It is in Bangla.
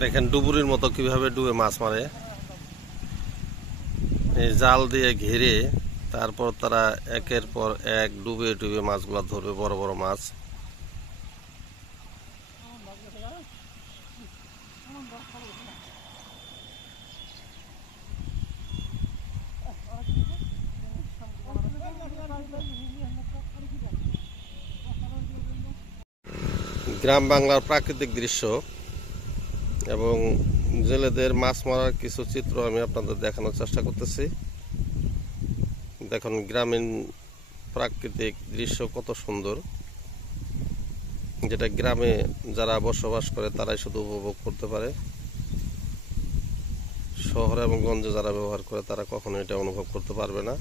দেখেন ডুবুরির মতো কিভাবে ডুবে মাছ মারে। এই জাল দিয়ে ঘিরে তারপর তারা একের পর এক ডুবে ডুবে মাছগুলো ধরবে, বড় বড় মাছ। গ্রাম বাংলার প্রাকৃতিক দৃশ্য এবং জেলেদের মাছ মারার কিছু চিত্র আমি আপনাদের দেখানোর চেষ্টা করতেছি। দেখুন গ্রামীণ প্রাকৃতিক দৃশ্য কত সুন্দর, যেটা গ্রামে যারা বসবাস করে তারাই শুধু উপভোগ করতে পারে। শহর এবং গঞ্জে যারা ব্যবহার করে তারা কখনো এটা অনুভব করতে পারবে না।